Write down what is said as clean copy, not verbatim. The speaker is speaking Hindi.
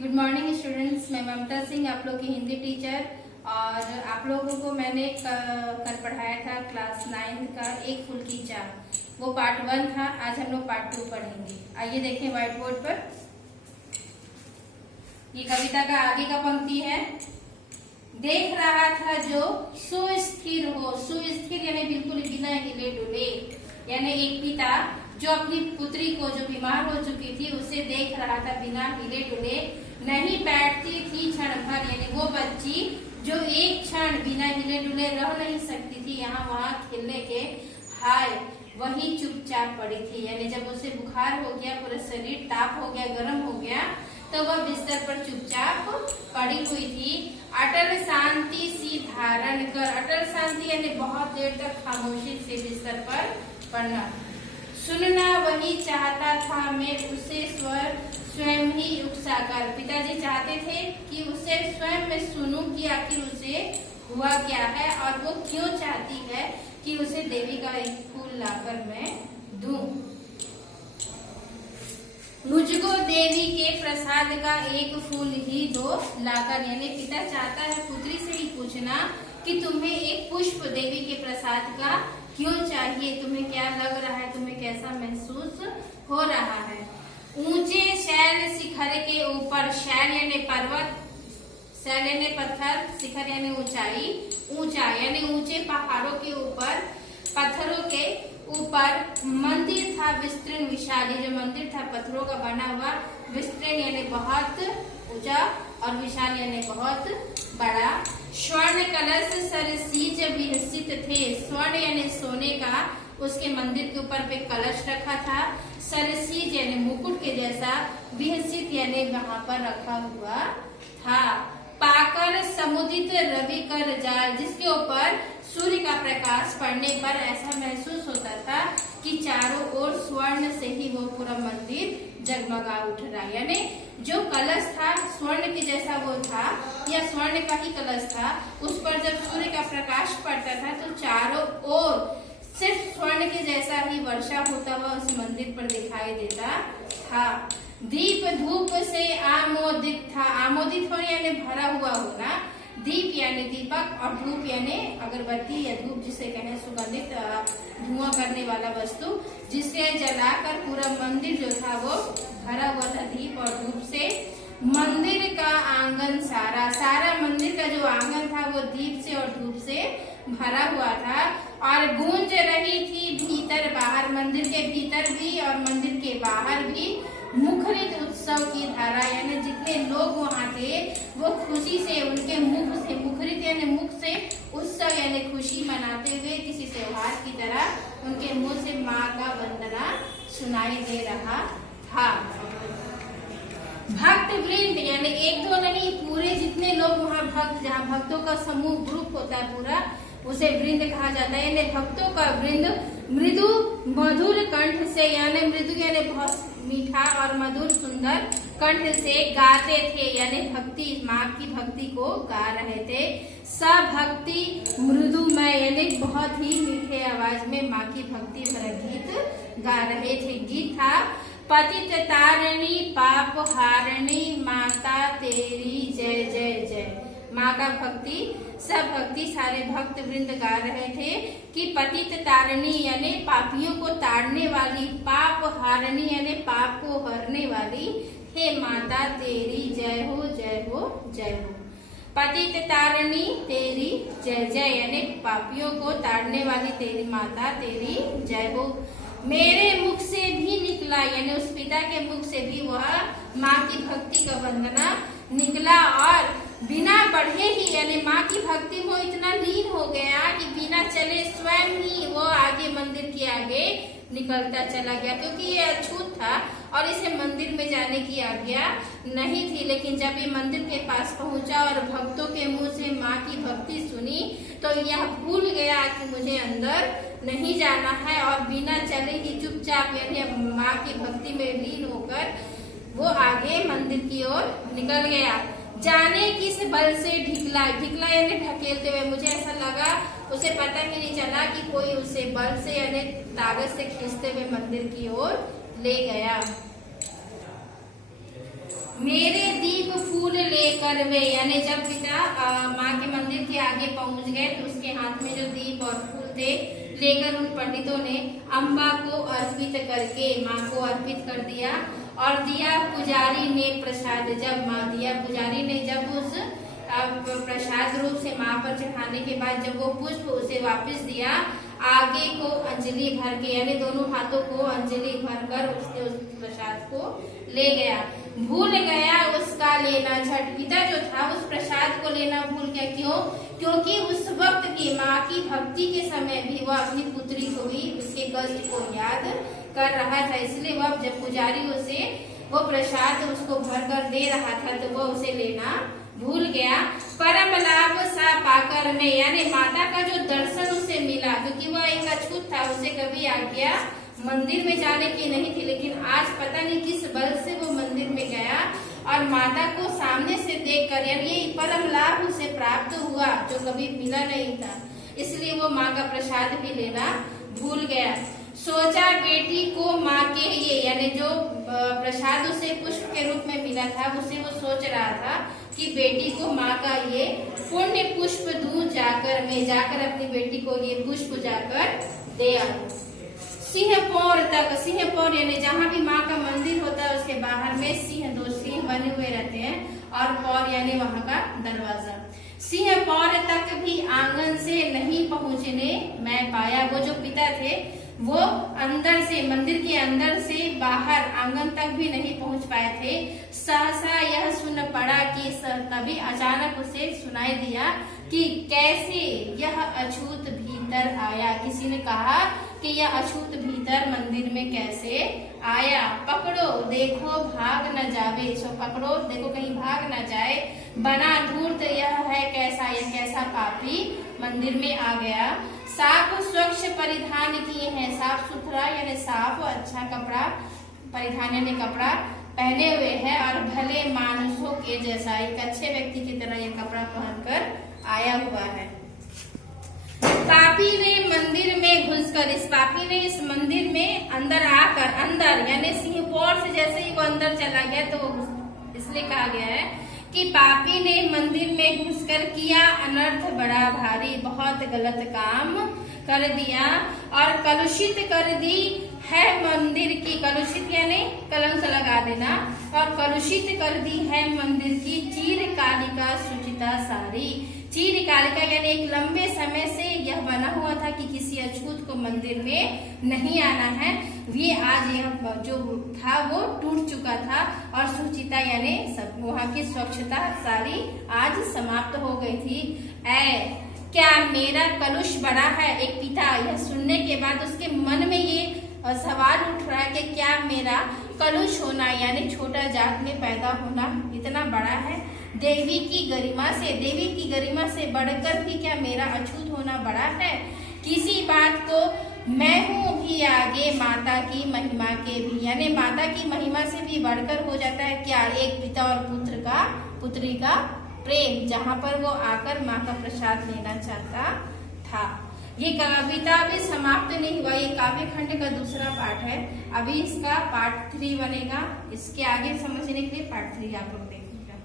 गुड मॉर्निंग स्टूडेंट्स, मैं ममता सिंह, आप लोग की हिंदी टीचर। और आप लोगों को मैंने कल पढ़ाया था क्लास 9 का एक फूल की चाह, वो पार्ट 1 था। आज हम लोग पार्ट 2 पढ़ेंगे। आइए देखें व्हाइट बोर्ड पर। ये कविता का आगे का पंक्ति है। देख रहा था जो सुस्थिर हो, सुस्थिर यानी बिल्कुल बिना हिले डुले, यानी एक पिता जो अपनी पुत्री को जो बीमार हो चुकी थी उसे देख रहा था बिना हिले डुले, नहीं बैठती थी क्षण भर, यानी वो बच्ची जो एक क्षण बिना हिले डुले रह नहीं सकती थी यहाँ वहाँ खेलने के, हाय वही चुपचाप पड़ी थी। यानी जब उसे बुखार हो गया, पूरा शरीर ताप हो गया, गर्म हो गया, तो वह बिस्तर पर चुपचाप पड़ी हुई थी। अटल शांति सी धारण कर, अटल शांति यानी बहुत देर तक खामोशी से बिस्तर पर पड़ना। सुनना वही चाहता था मैं उसे स्वर स्वयं ही उकसाकर, पिताजी चाहते थे कि उसे स्वयं में सुनूं कि आखिर उसे हुआ क्या है और वो क्यों चाहती है कि उसे देवी का एक फूल लाकर मैं दूं। मुझको देवी के प्रसाद का एक फूल ही दो लाकर, यानी पिता चाहता है पुत्री से ही पूछना कि तुम्हें एक पुष्प देवी के प्रसाद का क्यों चाहिए, तुम्हें क्या लग रहा है, तुम्हें कैसा महसूस हो रहा है। ऊंचे शैल शिखर के ऊपर, शैल यानी पर्वत, शैल यानी पत्थर, शिखर यानी ऊंचाई, ऊंचा यानी ऊंचे पहाड़ों के ऊपर, पत्थरों के ऊपर मंदिर था विस्तृण विशाल, जो मंदिर था पत्थरों का बना हुआ, विस्तृण यानी बहुत ऊंचा और विशाल यानी बहुत बड़ा। स्वर्ण कलश सरसीज विहसित थे, स्वर्ण यानी सोने का, उसके मंदिर के ऊपर पे कलश रखा था। सरसीज यानी मुकुट के जैसा, विहसित यानी वहाँ पर रखा हुआ था। पाकर समुदित रवि कर जाल, जिसके ऊपर सूर्य का प्रकाश पड़ने पर ऐसा महसूस होता था कि चारों ओर स्वर्ण से ही वो पूरा मंदिर जगमगा उठ रहा, यानी जो कलश था स्वर्ण के जैसा वो था, या स्वर्ण का ही कलश था, उस पर जब सूर्य का प्रकाश पड़ता था तो चारों ओर सिर्फ स्वर्ण के जैसा ही वर्षा होता हुआ उस मंदिर पर दिखाई देता था। दीप धूप से आमोदित था, आमोदित हो यानी भरा हुआ होना, दीप यानी दीपक और धूप यानी अगरबत्ती या धूप जिसे कहें, सुगंधित धुआं करने वाला वस्तु, जिसे जलाकर पूरा मंदिर जो था वो भरा हुआ था दीप और धूप से। मंदिर का आंगन सारा, सारा मंदिर का जो आंगन था वो दीप से और धूप से भरा हुआ था और गूंज रही थी भीतर बाहर, मंदिर के भीतर भी और मंदिर के बाहर भी मुखरित उत्सव की धारा, यानी जितने लोग वहाँ थे वो खुशी से, उनके मुख से, मुखरित यानी मुख से, उत्सव यानी खुशी मनाते हुए किसी त्योहार की तरह उनके मुंह से माँ का वंदना सुनाई दे रहा था। भक्त वृंद यानी एक दो नहीं, पूरे जितने लोग वहाँ भक्त, जहाँ भक्तों का समूह ग्रुप होता है पूरा, उसे वृंद कहा जाता है। यानी भक्तों का वृंद मृदु मधुर कंठ से, यानी मृदु यानी बहुत मीठा और मधुर सुंदर कंठ से गाते थे, यानी भक्ति, माँ की भक्ति को गा रहे थे। सभक्ति मृदुमय यानी बहुत ही मीठे आवाज में माँ की भक्ति भरा गीत गा रहे थे। गीत था पतित तारिणी पाप हारिणी माता तेरी जय जय जय। माँ का भक्ति, सब भक्ति सारे भक्त वृंद गा रहे थे कि पतित तारिणी यानी पापियों को ताड़ने वाली, पाप हारिणी यानी पाप को हरने वाली, हे माता तेरी जय हो जय हो जय हो। पतित तारिणी तेरी जय जय यानी पापियों को ताड़ने वाली तेरी माता तेरी जय हो। मेरे मुख से भी निकला, यानी उस पिता के मुख से भी वह माँ की भक्ति का वंदना निकला और बिना बढ़े ही, यानी माँ की भक्ति में इतना लीन हो गया कि बिना चले स्वयं ही वो आगे मंदिर के आगे निकलता चला गया, क्योंकि ये अछूत था और इसे मंदिर में जाने की आज्ञा नहीं थी। लेकिन जब ये मंदिर के पास पहुंचा और भक्तों के मुंह से माँ की भक्ति सुनी तो यह भूल गया कि मुझे अंदर नहीं जाना है और बिना चले ही चुपचाप यानी माँ की भक्ति में लीन होकर वो आगे मंदिर की ओर निकल गया। जाने किस बल से ढिकला, ढिकला यानी ढकेलते हुए, मुझे ऐसा लगा उसे पता ही नहीं चला कि कोई उसे बल से यानी ताकत से खींचते हुए मंदिर की ओर ले गया। मेरे दीप लेकर वे, यानी जब पिता माँ के मंदिर के आगे पहुंच गए तो उसके हाथ में जो दीप और फूल थे लेकर उन पंडितों ने अम्बा को अर्पित करके माँ को अर्पित कर दिया और दिया पुजारी ने प्रसाद। जब माँ दिया पुजारी ने जब उस प्रसाद रूप से माँ पर चढ़ाने के बाद जब वो पुष्प उसे वापस दिया, आगे को अंजलि भर के, यानी दोनों हाथों को अंजलि भरकर उसने उस प्रसाद को ले गया। भूल गया उसका लेना, झट पिता जो था उस प्रसाद को लेना भूल गया। क्यों? क्योंकि उस वक्त की माँ की भक्ति के समय भी वह अपनी पुत्री को ही उसके कष्ट को याद कर रहा था, इसलिए वह जब पुजारी उसे वो प्रसाद उसको भर कर दे रहा था तो वह उसे लेना भूल गया। परम लाभ सा पाकर में, यानी माता का जो दर्शन उसे मिला, क्योंकि वह एक अछूत था, उसे कभी आज्ञा मंदिर में जाने की नहीं थी, लेकिन आज पता नहीं किस बल से वो मंदिर में गया और माता को सामने से देखकर, यानी ये परम लाभ उसे प्राप्त हुआ जो कभी मिला नहीं था, इसलिए वो माँ का प्रसाद भी लेना भूल गया। सोचा बेटी को माँ के ये, यानी जो प्रसाद उसे पुष्प के रूप में मिला था उसे वो सोच रहा था कि बेटी को माँ का ये पुण्य पुष्प दूं, जाकर मैं जाकर अपनी बेटी को ये पुष्प जाकर दे आऊं। सिंहपौर तक, सिंहपौर यानी जहाँ भी माँ का मंदिर होता है उसके बाहर में सिंह, दो सिंह बने हुए रहते हैं और पौर यानी वहाँ का दरवाजा। सिंहपौर तक भी आंगन से नहीं पहुँचने मैं पाया। वो जो पिता थे वो अंदर से, मंदिर के अंदर से बाहर आंगन तक भी नहीं पहुंच पाए थे। सहसा यह सुन पड़ा कि तभी अचानक उसे सुनाई दिया कि कैसे यह अछूत भीतर आया। किसी ने कहा कि यह अछूत भीतर मंदिर में कैसे आया। पकड़ो देखो भाग न जावे, सो पकड़ो देखो कहीं भाग न जाए। बना धूर्त यह है कैसा, यह कैसा पापी मंदिर में आ गया। साफ स्वच्छ परिधान किए हैं, साफ सुथरा यानी साफ अच्छा कपड़ा परिधान यानी कपड़ा पहने हुए हैं और भले मानुषों के जैसा, एक अच्छे व्यक्ति की तरह यह कपड़ा पहनकर आया हुआ है। पापी ने मंदिर में घुसकर, इस पापी ने इस मंदिर में अंदर आकर, अंदर यानी सिंहपौर से जैसे ही वो अंदर चला गया तो इसलिए कहा गया है कि पापी ने मंदिर में घुसकर किया अनर्थ बड़ा भारी, बहुत गलत काम कर दिया और कलुषित कर दी है मंदिर की। कलुषित यानी कलंक लगा देना, और कलुषित कर दी है मंदिर की चीरकालिका सुचिता सारी। चीरकालिका यानी एक लंबे समय से यह बना हुआ था कि किसी अछूत को मंदिर में नहीं आना है, ये आज यह जो था वो टूट चुका था और सुचिता यानी सब वहाँ की स्वच्छता सारी आज समाप्त हो गई थी। क्या मेरा कलुष बड़ा है? एक पिता यह सुनने के बाद उसके मन में ये सवाल उठ रहा है कि क्या मेरा कलुष होना यानी छोटा जात में पैदा होना इतना बड़ा है? देवी की गरिमा से बढ़कर भी क्या मेरा अछूत होना बड़ा है? किसी बात को मैं हूँ भी आगे माता की महिमा के भी, यानी माता की महिमा से भी बढ़कर हो जाता है क्या एक पिता और पुत्री का प्रेम, जहाँ पर वो आकर माँ का प्रसाद लेना चाहता था। ये कविता अभी समाप्त नहीं हुआ, ये काव्य खंड का दूसरा पार्ट है। अभी इसका पार्ट 3 बनेगा, इसके आगे समझने के लिए पार्ट 3 आप लोग